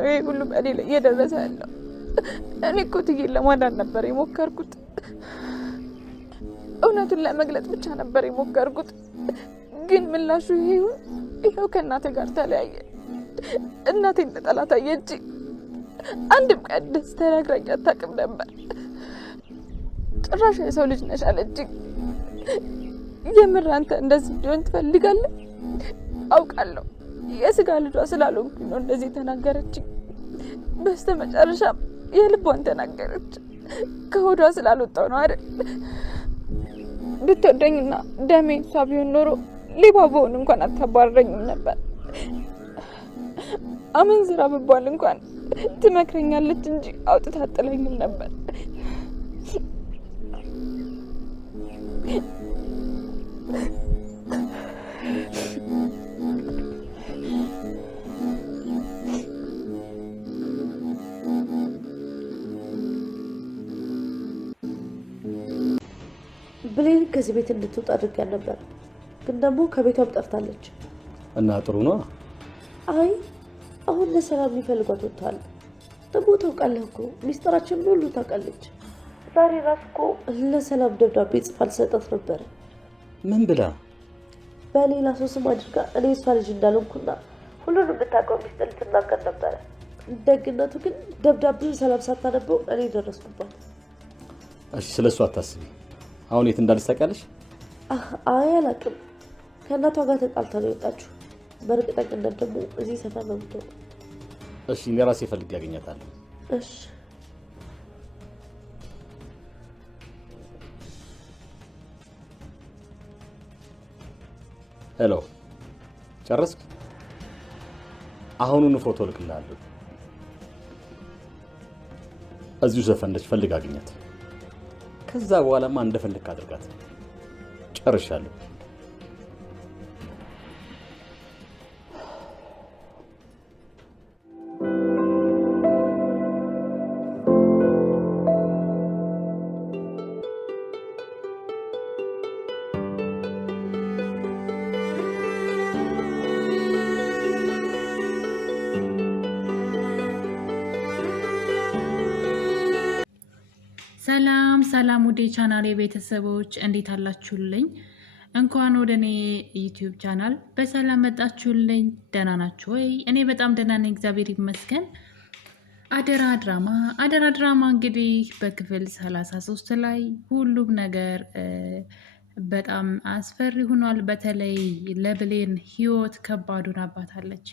ነው ይሄ ሁሉ በእኔ ላይ እየደረሰ ያለው? እኔ እኮ ትዬን ለማዳን ነበር የሞከርኩት። እውነቱን ለመግለጽ ብቻ ነበር የሞከርኩት። ግን ምላሹ ይሄው ከእናቴ ጋር ተለያየ። እናቴ እንደ ጠላት አየች። አንድም ቀን ደስ ተናግራኝ አታውቅም ነበር። ጭራሽ የሰው ልጅ ነሽ አለችኝ። የምር አንተ እንደዚህ እንዲሆን ትፈልጋለህ? አውቃለሁ የስጋ ልጇ ስላልሆንኩኝ ነው እንደዚህ ተናገረችኝ። በስተመጨረሻም የልቧን ተናገረች። ከሆዷ ስላልወጣው ነው አይደል? ብትወደኝና ደሜን እሷ ቢሆን ኖሮ ሌባ ብሆን እንኳን አታባረረኝም ነበር። አመንዝራ ብባል እንኳን ትመክረኛለች እንጂ አውጥታ አጥለኝም ነበር። ብሌን ከዚህ ቤት እንድትወጣ አድርጋ ነበር፣ ግን ደግሞ ከቤቷም ጠፍታለች። እና ጥሩ ነው። አይ አሁን ለሰላም የሚፈልጓት ወጥቷል። ደግሞ ታውቃለህ እኮ ሚስጥራችንን ሁሉ ታውቃለች። ዛሬ ራስ እኮ ለሰላም ደብዳቤ ጽፋ ልሰጣት ነበር። ምን ብላ? በሌላ ሰው ስም አድርጋ እኔ እሷ ልጅ እንዳልሆንኩና ሁሉንም ብታውቀው ሚስጥር ልትናገር ነበረ። ደግነቱ ግን ደብዳቤውን ሰላም ሳታነበው እኔ ደረስኩባት። እሺ ስለሱ አታስቢ። አሁን የት እንዳለች ታውቂያለሽ? አይ አላውቅም። ከእናቷ ጋር ተጣልታ ነው የወጣችው። በእርግጠኝነት ደግሞ እዚህ ሰፈር ነው የምትሆነው። እሺ እኔ ራሴ ፈልጌ ያገኛታለሁ። እሺ ሄሎ፣ ጨረስክ? አሁኑኑ ፎቶ ልክልሃለሁ። እዚሁ ዘፈን ነች፣ ፈልግ አግኛት። ከዛ በኋላማ እንደፈለክ አድርጋት። ጨርሻለሁ። ሰላም ወደ ቻናሌ ቤተሰቦች እንዴት አላችሁልኝ? እንኳን ወደ እኔ ዩቲዩብ ቻናል በሰላም መጣችሁልኝ። ደህና ናችሁ ወይ? እኔ በጣም ደህና ነኝ፣ እግዚአብሔር ይመስገን። አደራ ድራማ እንግዲህ በክፍል 33 ላይ ሁሉም ነገር በጣም አስፈሪ ሆኗል። በተለይ ለብሌን ህይወት ከባዱን አባታለች።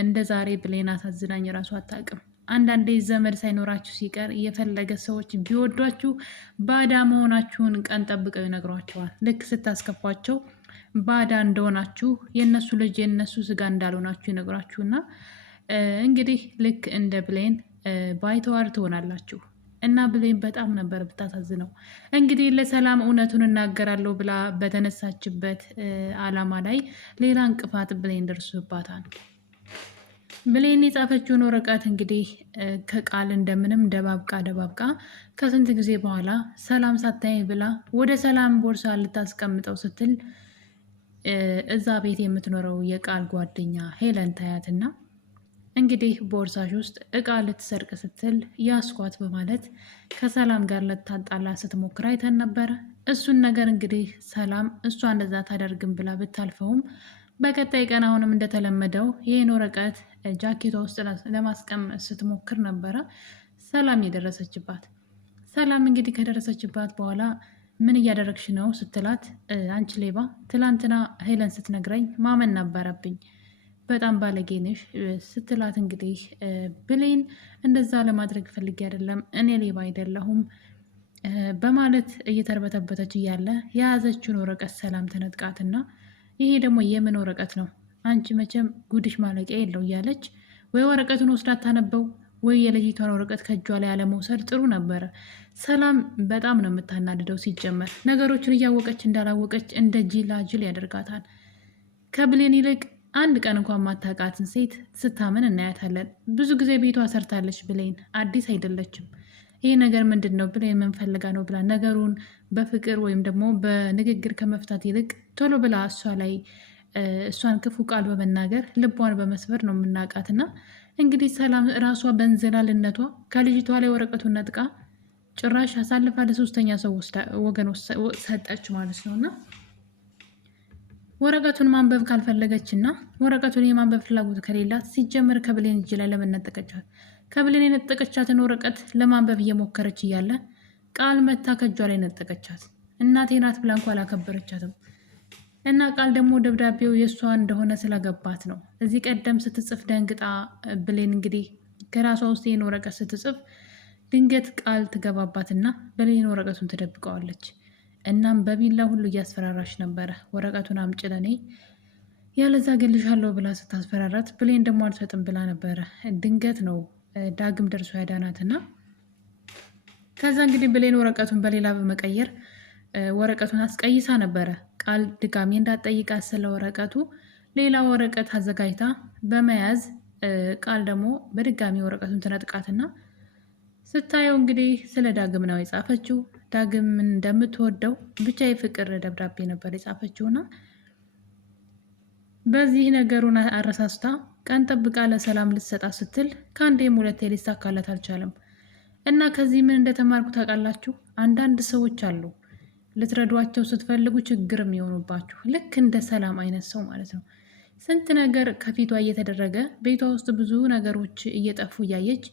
እንደ ዛሬ ብሌን አሳዝናኝ ራሱ አታውቅም። አንዳንዴ ዘመድ ሳይኖራችሁ ሲቀር የፈለገ ሰዎች ቢወዷችሁ ባዳ መሆናችሁን ቀን ጠብቀው ይነግሯቸዋል። ልክ ስታስከፏቸው ባዳ እንደሆናችሁ የነሱ ልጅ የነሱ ስጋ እንዳልሆናችሁ ይነግሯችሁና እንግዲህ ልክ እንደ ብሌን ባይተዋር ትሆናላችሁ። እና ብሌን በጣም ነበር ብታሳዝነው። እንግዲህ ለሰላም እውነቱን እናገራለሁ ብላ በተነሳችበት አላማ ላይ ሌላ እንቅፋት ብሌን ደርሶባታል። ብሌን የጻፈችውን ወረቀት እንግዲህ ከቃል እንደምንም ደባብቃ ከስንት ጊዜ በኋላ ሰላም ሳታይ ብላ ወደ ሰላም ቦርሳ ልታስቀምጠው ስትል እዛ ቤት የምትኖረው የቃል ጓደኛ ሄለን ታያትና እንግዲህ ቦርሳሽ ውስጥ እቃ ልትሰርቅ ስትል ያስኳት በማለት ከሰላም ጋር ልታጣላ ስትሞክር አይተን ነበረ። እሱን ነገር እንግዲህ ሰላም እሷ እንደዛ ታደርግም ብላ ብታልፈውም በቀጣይ ቀን አሁንም እንደተለመደው ይህን ወረቀት ጃኬቷ ውስጥ ለማስቀመጥ ስትሞክር ነበረ ሰላም የደረሰችባት። ሰላም እንግዲህ ከደረሰችባት በኋላ ምን እያደረግሽ ነው ስትላት፣ አንቺ ሌባ፣ ትላንትና ሄለን ስትነግረኝ ማመን ነበረብኝ፣ በጣም ባለጌ ነሽ ስትላት፣ እንግዲህ ብሌን እንደዛ ለማድረግ ፈልጌ አይደለም፣ እኔ ሌባ አይደለሁም በማለት እየተርበተበተች እያለ የያዘችውን ወረቀት ሰላም ተነጥቃትና ይሄ ደግሞ የምን ወረቀት ነው? አንቺ መቼም ጉድሽ ማለቂያ የለው እያለች ወይ ወረቀቱን ወስዳ ታነበው ወይ የልጅቷን ወረቀት ከእጇ ላይ አለመውሰድ ጥሩ ነበረ። ሰላም በጣም ነው የምታናድደው። ሲጀመር ነገሮችን እያወቀች እንዳላወቀች እንደ ጅላጅል ያደርጋታል። ከብሌን ይልቅ አንድ ቀን እንኳን ማታውቃትን ሴት ስታምን እናያታለን። ብዙ ጊዜ ቤቷ ሰርታለች ብሌን፣ አዲስ አይደለችም። ይህ ነገር ምንድን ነው ብሌን ምን ፈልጋ ነው ብላ ነገሩን በፍቅር ወይም ደግሞ በንግግር ከመፍታት ይልቅ ቶሎ ብላ እሷ ላይ እሷን ክፉ ቃል በመናገር ልቧን በመስበር ነው የምናውቃትና እንግዲህ ሰላም ራሷ በእንዝላልነቷ ከልጅቷ ላይ ወረቀቱን ነጥቃ ጭራሽ አሳልፋ ለሶስተኛ ሰው ወገን ሰጠች ማለት ነው። እና ወረቀቱን ማንበብ ካልፈለገች እና ወረቀቱን የማንበብ ፍላጎት ከሌላት ሲጀመር ከብሌን እጅ ላይ ለምን ነጠቀቻት? ከብሌን የነጠቀቻትን ወረቀት ለማንበብ እየሞከረች እያለ ቃል መታ ከእጇ ላይ ነጠቀቻት። እናቴ ናት ብላ እንኳ አላከበረቻትም። እና ቃል ደግሞ ደብዳቤው የእሷ እንደሆነ ስለገባት ነው። እዚህ ቀደም ስትጽፍ ደንግጣ ብሌን እንግዲህ ከራሷ ውስጥ ይህን ወረቀት ስትጽፍ ድንገት ቃል ትገባባትና ብሌን ወረቀቱን ትደብቀዋለች። እናም በቢላ ሁሉ እያስፈራራች ነበረ። ወረቀቱን አምጪ ለኔ ያለዛ ገልሻለሁ ብላ ስታስፈራራት ብሌን ደግሞ አልሰጥም ብላ ነበረ። ድንገት ነው ዳግም ደርሶ ያዳናትና ከዛ እንግዲህ ብሌን ወረቀቱን በሌላ በመቀየር ወረቀቱን አስቀይሳ ነበረ። ቃል ድጋሚ እንዳትጠይቃት ስለ ወረቀቱ ሌላ ወረቀት አዘጋጅታ በመያዝ ቃል ደግሞ በድጋሚ ወረቀቱን ትነጥቃትና ስታየው እንግዲህ ስለ ዳግም ነው የጻፈችው። ዳግም እንደምትወደው ብቻ የፍቅር ደብዳቤ ነበር የጻፈችውና በዚህ ነገሩን አረሳስታ ቀን ጠብቃ ለሰላም ልትሰጣ ስትል ከአንዴም ሁለቴ ሊሳካላት አልቻለም። እና ከዚህ ምን እንደተማርኩ ታውቃላችሁ? አንዳንድ ሰዎች አሉ ልትረዷቸው ስትፈልጉ ችግር የሚሆኑባችሁ፣ ልክ እንደ ሰላም አይነት ሰው ማለት ነው። ስንት ነገር ከፊቷ እየተደረገ ቤቷ ውስጥ ብዙ ነገሮች እየጠፉ እያየች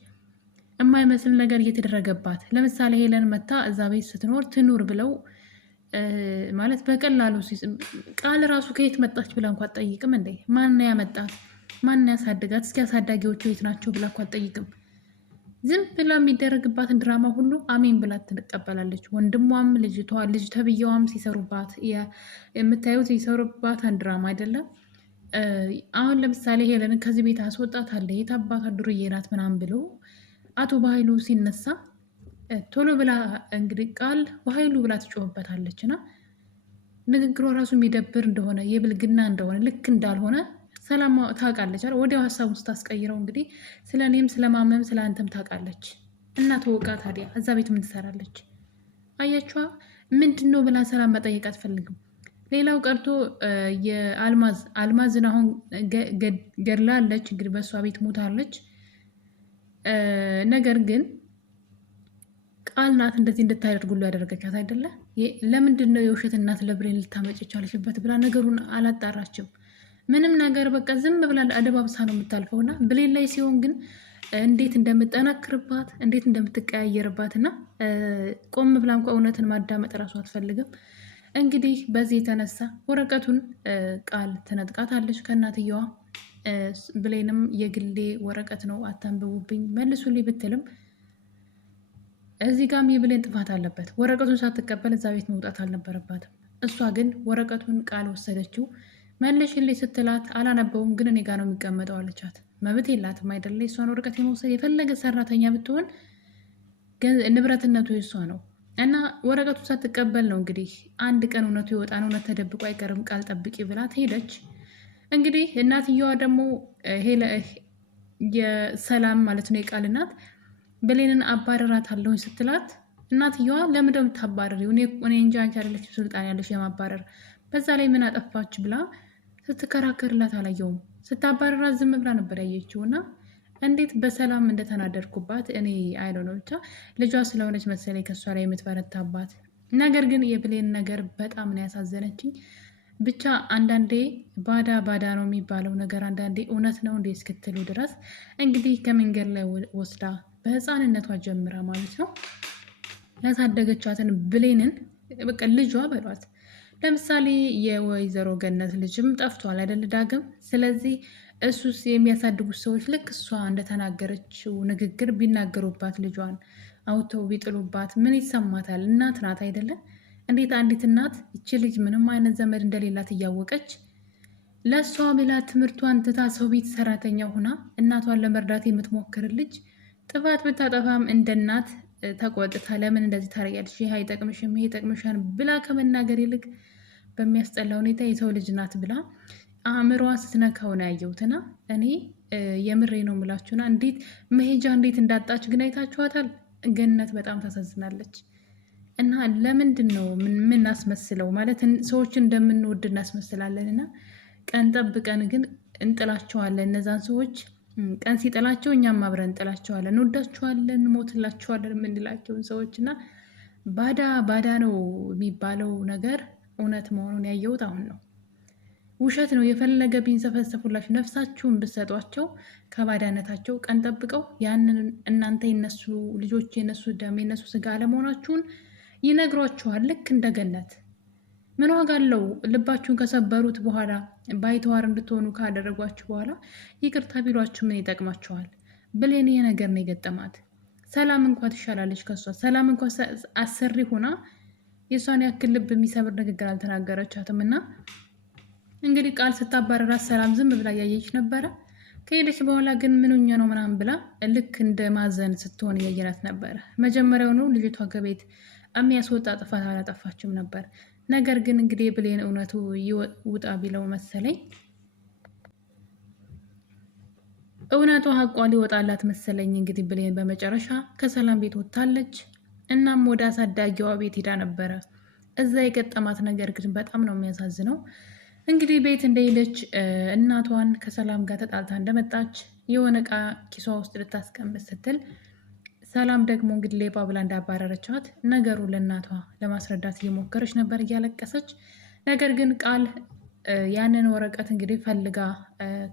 የማይመስል ነገር እየተደረገባት፣ ለምሳሌ ሄለን መታ እዛ ቤት ስትኖር ትኑር ብለው ማለት በቀላሉ ቃል ራሱ ከየት መጣች ብላ እንኳ አትጠይቅም እንዴ? ማን ያመጣት? ማን ያሳድጋት? እስኪ አሳዳጊዎቹ የት ናቸው ብላ እንኳ አትጠይቅም። ዝም ብላ የሚደረግባትን ድራማ ሁሉ አሜን ብላ ትቀበላለች። ወንድሟም ልጅ ተብዬዋም ሲሰሩባት የምታዩት የሰሩባትን ድራማ አይደለም። አሁን ለምሳሌ ሄለንን ከዚህ ቤት አስወጣት አለ የት አባቷ ዱርዬ ናት ምናምን ብሎ አቶ በኃይሉ ሲነሳ ቶሎ ብላ እንግዲህ ቃል በኃይሉ ብላ ትጮህበታለች። እና ንግግሯ ራሱ የሚደብር እንደሆነ የብልግና እንደሆነ ልክ እንዳልሆነ ሰላም ታውቃለች። ወዲያው ሀሳብ ውስጥ ታስቀይረው እንግዲህ ስለ እኔም ስለማመም ስለ አንተም ታውቃለች። እና ተወቃ ታዲያ እዛ ቤት ምን ትሰራለች? አያችኋ ምንድን ነው ብላ ሰላም መጠየቅ አትፈልግም። ሌላው ቀርቶ የአልማዝን አሁን ገድላለች እንግዲህ በእሷ ቤት ሞታለች። ነገር ግን ቃል ናት እንደዚህ እንድታደርጉሉ ያደረገቻት አይደለ? ለምንድን ነው የውሸት እናት ለብሌን ልታመጭ ቻለችበት ብላ ነገሩን አላጣራችም። ምንም ነገር በቃ ዝም ብላ አደባብሳ ነው የምታልፈው። እና ብሌን ላይ ሲሆን ግን እንዴት እንደምጠነክርባት እንዴት እንደምትቀያየርባት እና ቆም ብላ እንኳ እውነትን ማዳመጥ እራሱ አትፈልግም። እንግዲህ በዚህ የተነሳ ወረቀቱን ቃል ትነጥቃታለች ከእናትየዋ። ብሌንም የግሌ ወረቀት ነው አታንብቡብኝ መልሱልኝ ብትልም እዚህ ጋም የብሌን ጥፋት አለበት። ወረቀቱን ሳትቀበል እዛ ቤት መውጣት አልነበረባትም። እሷ ግን ወረቀቱን ቃል ወሰደችው። መልሽልኝ ስትላት አላነበውም ግን እኔ ጋር ነው የሚቀመጠው አለቻት። መብት የላትም አይደለ? የእሷን ወረቀት የመውሰድ የፈለገ ሰራተኛ ብትሆን ንብረትነቱ የእሷ ነው። እና ወረቀቱን ሳትቀበል ነው እንግዲህ አንድ ቀን እውነቱ ይወጣን፣ እውነት ተደብቆ አይቀርም፣ ቃል ጠብቂ ብላት ሄደች። እንግዲህ እናትየዋ ደግሞ የሰላም ማለት ነው የቃል እናት ብሌንን አባረራት አለሁኝ ስትላት እናትየዋ ለምንድነው የምታባረሪው? እኔ እንጂ አንቺ አይደለችም ስልጣን ያለሽ የማባረር፣ በዛ ላይ ምን አጠፋች ብላ ስትከራከርላት አላየውም። ስታባረራት ዝም ብላ ነበር ያየችው። እና እንዴት በሰላም እንደተናደድኩባት እኔ አይለው ነው። ብቻ ልጇ ስለሆነች መሰለኝ ከእሷ ላይ የምትበረታባት። ነገር ግን የብሌን ነገር በጣም ነው ያሳዘነችኝ። ብቻ አንዳንዴ ባዳ ነው የሚባለው ነገር አንዳንዴ እውነት ነው እንዴ እስክትሉ ድረስ እንግዲህ ከመንገድ ላይ ወስዳ በህፃንነቷ ጀምራ ማለት ነው ያሳደገቻትን ብሌንን በቃ ልጇ በሏት። ለምሳሌ የወይዘሮ ገነት ልጅም ጠፍቷል አይደል ዳግም። ስለዚህ እሱስ የሚያሳድጉት ሰዎች ልክ እሷ እንደተናገረችው ንግግር ቢናገሩባት ልጇን አውተው ቢጥሉባት ምን ይሰማታል? እናት ናት አይደለም? እንዴት አንዲት እናት ይቺ ልጅ ምንም አይነት ዘመድ እንደሌላት እያወቀች ለእሷ ብላ ትምህርቷን ትታ ሰው ቤት ሰራተኛ ሁና እናቷን ለመርዳት የምትሞክር ልጅ ጥፋት ብታጠፋም እንደ እናት ተቆጥታ ለምን እንደዚህ ታደርጊያለሽ? ይህ አይጠቅምሽም፣ ይሄ ይጠቅምሻል ብላ ከመናገር ይልቅ በሚያስጠላ ሁኔታ የሰው ልጅ ናት ብላ አእምሮዋ ስትነካው ነው ያየሁትና እኔ የምሬ ነው የምላችሁና እንዴት መሄጃ እንዴት እንዳጣች ግን አይታችኋታል። ገነት በጣም ታሳዝናለች። እና ለምንድን ነው የምናስመስለው? ማለት ሰዎችን እንደምንወድ እናስመስላለን። እና ቀን ጠብቀን ግን እንጥላቸዋለን። እነዛን ሰዎች ቀን ሲጥላቸው እኛም አብረን እንጥላቸዋለን። እንወዳቸዋለን፣ እንሞትላቸዋለን የምንላቸውን ሰዎች እና ባዳ ነው የሚባለው ነገር እውነት መሆኑን ያየሁት አሁን ነው። ውሸት ነው። የፈለገ ቢንሰፈሰፉላችሁ ነፍሳችሁን ብትሰጧቸው ከባዳነታቸው ቀን ጠብቀው ያንን እናንተ የነሱ ልጆች የነሱ ደም የነሱ ስጋ አለመሆናችሁን ይነግሯችኋል። ልክ እንደ ገነት ምን ዋጋ አለው? ልባችሁን ከሰበሩት በኋላ ባይተዋር እንድትሆኑ ካደረጓችሁ በኋላ ይቅርታ ቢሏችሁ ምን ይጠቅማችኋል? ብሌን ይሄ ነገር ነው የገጠማት። ሰላም እንኳ ትሻላለች ከሷ። ሰላም እንኳ አሰሪ ሆና የእሷን ያክል ልብ የሚሰብር ንግግር አልተናገረቻትም። እና እንግዲህ ቃል ስታባረራት ሰላም ዝም ብላ እያየች ነበረ። ከሄደች በኋላ ግን ምንኛ ነው ምናምን ብላ ልክ እንደ ማዘን ስትሆን እያየናት ነበረ። መጀመሪያውኑ ልጅቷ ከቤት የሚያስወጣ ጥፋት አላጠፋችም ነበር። ነገር ግን እንግዲህ ብሌን እውነቱ ይውጣ ቢለው መሰለኝ እውነቱ ሀቋ ሊወጣላት መሰለኝ። እንግዲህ ብሌን በመጨረሻ ከሰላም ቤት ወጥታለች። እናም ወደ አሳዳጊዋ ቤት ሄዳ ነበረ። እዛ የገጠማት ነገር ግን በጣም ነው የሚያሳዝነው። እንግዲህ ቤት እንደሄደች እናቷን ከሰላም ጋር ተጣልታ እንደመጣች የሆነ እቃ ኪሷ ውስጥ ልታስቀምጥ ስትል ሰላም ደግሞ እንግዲህ ሌባ ብላ እንዳባረረቻት ነገሩ ለእናቷ ለማስረዳት እየሞከረች ነበር እያለቀሰች። ነገር ግን ቃል ያንን ወረቀት እንግዲህ ፈልጋ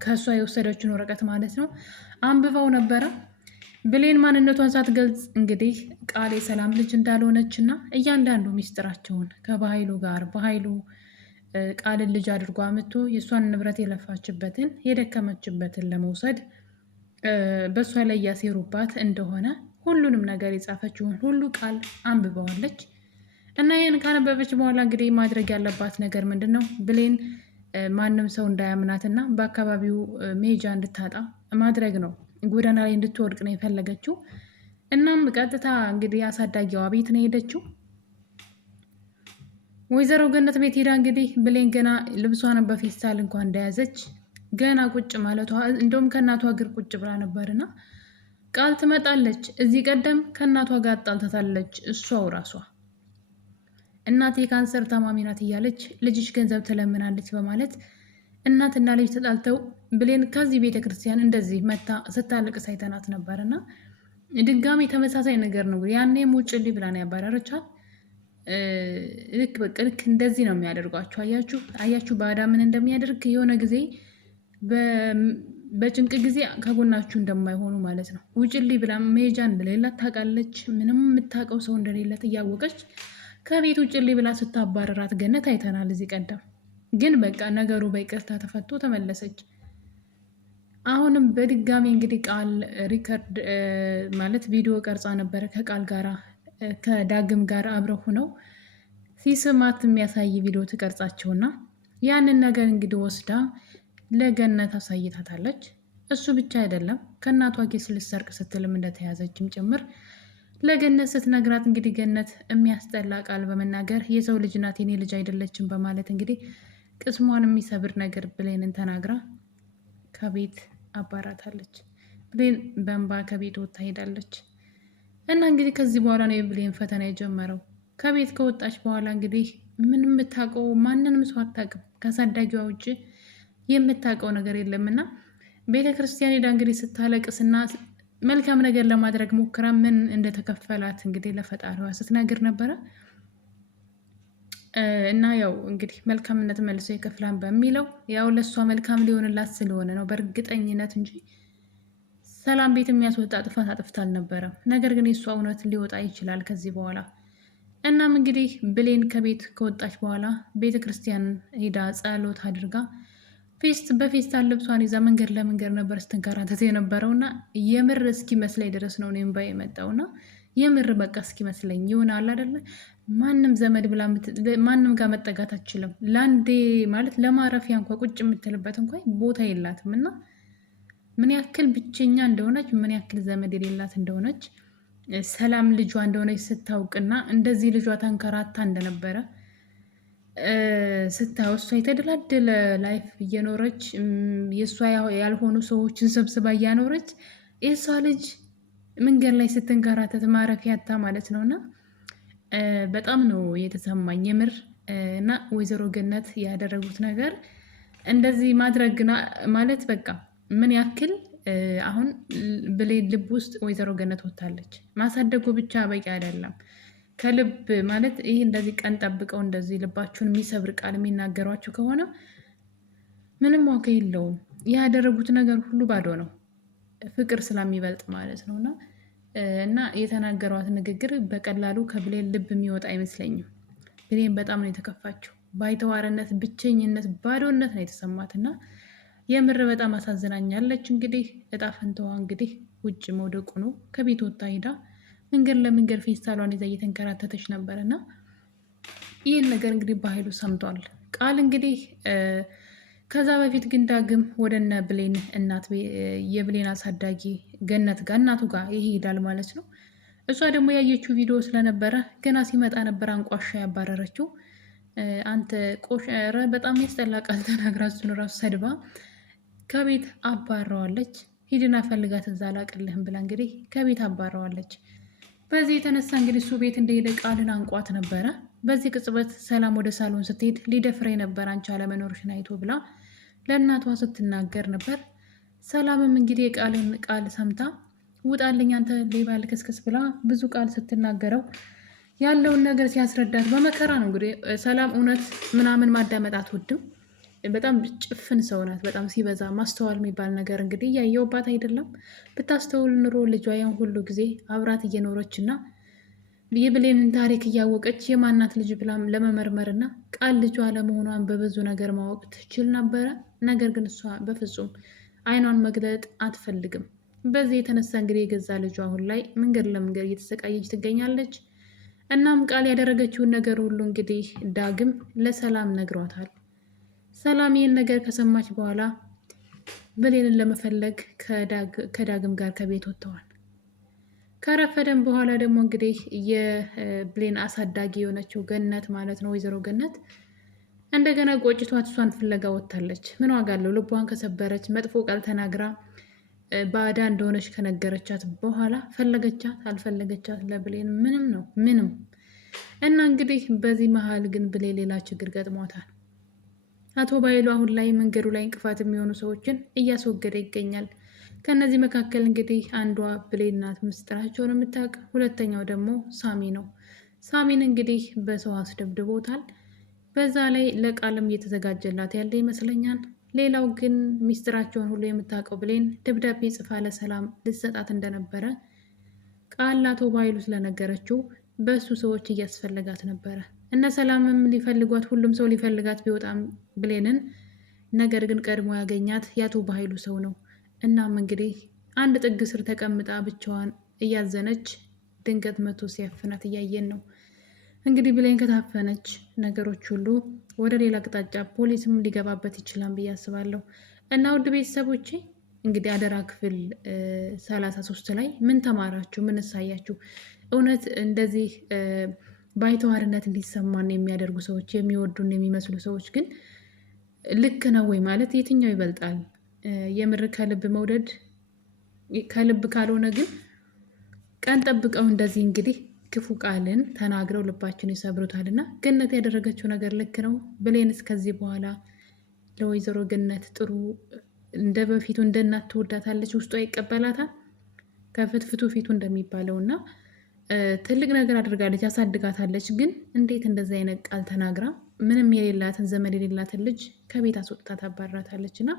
ከእሷ የወሰደችን ወረቀት ማለት ነው አንብባው ነበረ። ብሌን ማንነቷን ሳትገልጽ እንግዲህ ቃል የሰላም ልጅ እንዳልሆነች እና እያንዳንዱ ሚስጥራቸውን ከባይሉ ጋር በኃይሉ ቃልን ልጅ አድርጎ አምጥቶ የእሷን ንብረት የለፋችበትን የደከመችበትን ለመውሰድ በእሷ ላይ እያሴሩባት እንደሆነ ሁሉንም ነገር የጻፈችውን ሁሉ ቃል አንብበዋለች። እና ይህን ካነበበች በኋላ እንግዲህ ማድረግ ያለባት ነገር ምንድን ነው? ብሌን ማንም ሰው እንዳያምናትና በአካባቢው ሜጃ እንድታጣ ማድረግ ነው። ጎዳና ላይ እንድትወድቅ ነው የፈለገችው። እናም ቀጥታ እንግዲህ አሳዳጊዋ ቤት ነው የሄደችው። ወይዘሮ ገነት ቤት ሄዳ እንግዲህ ብሌን ገና ልብሷን በፌስታል እንኳን እንደያዘች ገና ቁጭ ማለቷ እንደውም ከእናቷ እግር ቁጭ ብላ ነበርና ቃል ትመጣለች። እዚህ ቀደም ከእናቷ ጋር አጣልታታለች። እሷው ራሷ እናቴ ካንሰር ታማሚ ናት እያለች ልጅሽ ገንዘብ ትለምናለች በማለት እናትና ልጅ ተጣልተው ብሌን ከዚህ ቤተ ክርስቲያን እንደዚህ መታ ስታለቅስ አይተናት ነበርና ድጋሚ ተመሳሳይ ነገር ነው። ያኔም ውጭልኝ ብላ ነው ያባረረቻት። ልክ እንደዚህ ነው የሚያደርጓችሁ። አያችሁ ባዳ ምን እንደሚያደርግ። የሆነ ጊዜ በጭንቅ ጊዜ ከጎናችሁ እንደማይሆኑ ማለት ነው። ውጭልኝ ብላ መሄጃ እንደሌላት ታውቃለች። ምንም የምታውቀው ሰው እንደሌላት እያወቀች ከቤት ውጭልኝ ብላ ስታባረራት ገነት አይተናል እዚህ ቀደም። ግን በቃ ነገሩ በይቅርታ ተፈቶ ተመለሰች። አሁንም በድጋሚ እንግዲህ ቃል ሪከርድ ማለት ቪዲዮ ቀርጻ ነበረ ከቃል ጋራ ከዳግም ጋር አብረው ሆነው ሲስማት የሚያሳይ ቪዲዮ ትቀርጻቸውና ያንን ነገር እንግዲህ ወስዳ ለገነት አሳይታታለች። እሱ ብቻ አይደለም ከእናቷ ኬስ ልትሰርቅ ስትልም እንደተያዘችም ጭምር ለገነት ስትነግራት እንግዲህ ገነት የሚያስጠላ ቃል በመናገር የሰው ልጅ ናት የኔ ልጅ አይደለችም በማለት እንግዲህ ቅስሟን የሚሰብር ነገር ብሌንን ተናግራ ከቤት አባራታለች። ብሌን በእንባ ከቤት ወጥታ ሄዳለች። እና እንግዲህ ከዚህ በኋላ ነው የብሌን ፈተና የጀመረው። ከቤት ከወጣች በኋላ እንግዲህ ምንም የምታውቀው ማንንም ሰው አታውቅም። ከአሳዳጊዋ ውጭ የምታውቀው ነገር የለምና ቤተ ክርስቲያን ሄዳ እንግዲህ ስታለቅስና መልካም ነገር ለማድረግ ሞክራ ምን እንደተከፈላት እንግዲህ ለፈጣሪዋ ስትነግር ነበረ። እና ያው እንግዲህ መልካምነት መልሶ ይከፍላል በሚለው ያው ለእሷ መልካም ሊሆንላት ስለሆነ ነው በእርግጠኝነት እንጂ ሰላም ቤት የሚያስወጣ ጥፋት አጥፍታ አልነበረም። ነገር ግን የእሷ እውነት ሊወጣ ይችላል ከዚህ በኋላ። እናም እንግዲህ ብሌን ከቤት ከወጣች በኋላ ቤተ ክርስቲያን ሄዳ ጸሎት አድርጋ በፌስታል ልብሷን ይዛ መንገድ ለመንገድ ነበር ስትንከራተት የነበረውና የምር እስኪመስለኝ ድረስ ነው እኔም ባይ የመጣውና የምር በቃ እስኪመስለኝ ይሆናል አይደለ? ማንም ዘመድ ብላ ማንም ጋር መጠጋት አትችልም። ለአንዴ ማለት ለማረፊያ እንኳ ቁጭ የምትልበት እንኳ ቦታ የላትም እና ምን ያክል ብቸኛ እንደሆነች ምን ያክል ዘመድ የሌላት እንደሆነች ሰላም ልጇ እንደሆነች ስታውቅና እንደዚህ ልጇ ተንከራታ እንደነበረ ስታው እሷ የተደላደለ ላይፍ እየኖረች የእሷ ያልሆኑ ሰዎችን ሰብስባ እያኖረች የእሷ ልጅ መንገድ ላይ ስትንከራተት ማረፊያ ያታ ማለት ነውና በጣም ነው የተሰማኝ የምር። እና ወይዘሮ ገነት ያደረጉት ነገር እንደዚህ ማድረግ ማለት በቃ ምን ያክል አሁን ብሌን ልብ ውስጥ ወይዘሮ ገነት ወታለች። ማሳደጉ ብቻ በቂ አይደለም። ከልብ ማለት ይህ እንደዚህ ቀን ጠብቀው እንደዚህ ልባችሁን የሚሰብር ቃል የሚናገሯችሁ ከሆነ ምንም ዋጋ የለውም። ያደረጉት ነገር ሁሉ ባዶ ነው። ፍቅር ስለሚበልጥ ማለት ነው። እና የተናገሯት ንግግር በቀላሉ ከብሌን ልብ የሚወጣ አይመስለኝም። ብሌን በጣም ነው የተከፋችው። ባይተዋርነት፣ ብቸኝነት፣ ባዶነት ነው የተሰማት እና የምር በጣም አሳዝናኛለች። እንግዲህ እጣ ፈንታዋ እንግዲህ ውጭ መውደቁ ነው። ከቤት ወጣ ሂዳ መንገድ ለመንገድ ፌስታሏን ይዛ እየተንከራተተች ነበር እና ይህን ነገር እንግዲህ በኃይሉ ሰምቷል። ቃል እንግዲህ ከዛ በፊት ግን ዳግም ወደ እነ ብሌን እናት የብሌን አሳዳጊ ገነት ጋር እናቱ ጋር ይሄዳል ማለት ነው። እሷ ደግሞ ያየችው ቪዲዮ ስለነበረ ገና ሲመጣ ነበር አንቋሻ ያባረረችው። አንተ ቆሸረ በጣም ያስጠላ ቃል ተናግራ እሱን ራሱ ሰድባ ከቤት አባረዋለች። ሂድና ፈልጋት እዛ አላቅልህም ብላ እንግዲህ ከቤት አባረዋለች። በዚህ የተነሳ እንግዲህ እሱ ቤት እንደሄደ ቃልን አንቋት ነበረ። በዚህ ቅጽበት ሰላም ወደ ሳሎን ስትሄድ ሊደፍረኝ ነበር አንቺ አለመኖርሽን አይቶ ብላ ለእናቷ ስትናገር ነበር። ሰላምም እንግዲህ የቃልን ቃል ሰምታ ውጣልኝ አንተ ሌባ ልክስክስ ብላ ብዙ ቃል ስትናገረው ያለውን ነገር ሲያስረዳት በመከራ ነው እንግዲህ። ሰላም እውነት ምናምን ማዳመጥ አትወድም። በጣም ጭፍን ሰው ናት። በጣም ሲበዛ ማስተዋል የሚባል ነገር እንግዲህ እያየውባት አይደለም። ብታስተውል ኑሮ ልጇ ያን ሁሉ ጊዜ አብራት እየኖረች እና የብሌንን ታሪክ እያወቀች የማናት ልጅ ብላም ለመመርመር እና ቃል ልጇ አለመሆኗን በብዙ ነገር ማወቅ ትችል ነበረ። ነገር ግን እሷ በፍጹም አይኗን መግለጥ አትፈልግም። በዚህ የተነሳ እንግዲህ የገዛ ልጇ አሁን ላይ መንገድ ለመንገድ እየተሰቃየች ትገኛለች። እናም ቃል ያደረገችውን ነገር ሁሉ እንግዲህ ዳግም ለሰላም ነግሯታል። ሰላም ይህን ነገር ከሰማች በኋላ ብሌንን ለመፈለግ ከዳግም ጋር ከቤት ወጥተዋል። ከረፈደም በኋላ ደግሞ እንግዲህ የብሌን አሳዳጊ የሆነችው ገነት ማለት ነው ወይዘሮ ገነት እንደገና ቆጭቷት እሷን ፍለጋ ወጥታለች። ምን ዋጋ አለው? ልቧን ከሰበረች መጥፎ ቃል ተናግራ ባዳ እንደሆነች ከነገረቻት በኋላ ፈለገቻት አልፈለገቻት ለብሌን ምንም ነው ምንም። እና እንግዲህ በዚህ መሀል ግን ብሌን ሌላ ችግር ገጥሟታል። አቶ ባይሉ አሁን ላይ መንገዱ ላይ እንቅፋት የሚሆኑ ሰዎችን እያስወገደ ይገኛል። ከነዚህ መካከል እንግዲህ አንዷ ብሌን ናት ምስጢራቸውን የምታውቅ፣ ሁለተኛው ደግሞ ሳሚ ነው። ሳሚን እንግዲህ በሰው አስደብድቦታል። በዛ ላይ ለቃልም እየተዘጋጀላት ያለ ይመስለኛል። ሌላው ግን ሚስጥራቸውን ሁሉ የምታውቀው ብሌን ደብዳቤ ጽፋ ለሰላም ልትሰጣት እንደነበረ ቃል አቶ ባይሉ ስለነገረችው በእሱ ሰዎች እያስፈለጋት ነበረ። እነ ሰላምም ሊፈልጓት ሁሉም ሰው ሊፈልጋት ቢወጣም ብሌንን ነገር ግን ቀድሞ ያገኛት የአቶ ባይሉ ሰው ነው። እናም እንግዲህ አንድ ጥግ ስር ተቀምጣ ብቻዋን እያዘነች ድንገት መቶ ሲያፍናት እያየን ነው። እንግዲህ ብሌን ከታፈነች ነገሮች ሁሉ ወደ ሌላ አቅጣጫ ፖሊስም ሊገባበት ይችላል ብዬ አስባለሁ። እና ውድ ቤተሰቦቼ እንግዲህ አደራ ክፍል 33 ላይ ምን ተማራችሁ? ምን እሳያችሁ? እውነት እንደዚህ ባይተዋርነት እንዲሰማን የሚያደርጉ ሰዎች፣ የሚወዱን የሚመስሉ ሰዎች ግን ልክ ነው ወይ? ማለት የትኛው ይበልጣል? የምር ከልብ መውደድ ከልብ ካልሆነ ግን ቀን ጠብቀው እንደዚህ እንግዲህ ክፉ ቃልን ተናግረው ልባችን ይሰብሩታል። እና ገነት ያደረገችው ነገር ልክ ነው? ብሌንስ ከዚህ በኋላ ለወይዘሮ ገነት ጥሩ እንደ በፊቱ እንደ እናት ትወዳታለች? ውስጧ ይቀበላታል? ከፍትፍቱ ፊቱ እንደሚባለው እና ትልቅ ነገር አድርጋለች፣ ያሳድጋታለች። ግን እንዴት እንደዚህ አይነት ቃል ተናግራ ምንም የሌላትን ዘመድ የሌላትን ልጅ ከቤት አስወጥታ ታባራታለች? እና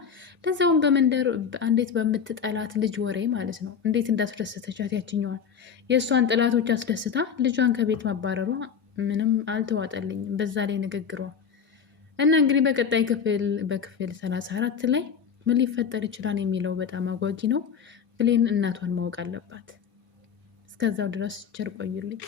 ለዛውም በመንደር እንዴት በምትጠላት ልጅ ወሬ ማለት ነው እንዴት እንዳስደሰተቻት ያችኛዋን የእሷን ጥላቶች አስደስታ ልጇን ከቤት ማባረሯ ምንም አልተዋጠልኝም። በዛ ላይ ንግግሯ እና እንግዲህ በቀጣይ በክፍል 34 ላይ ምን ሊፈጠር ይችላል የሚለው በጣም አጓጊ ነው። ብሌን እናቷን ማወቅ አለባት። እስከዛው ድረስ ቸር ቆዩልኝ።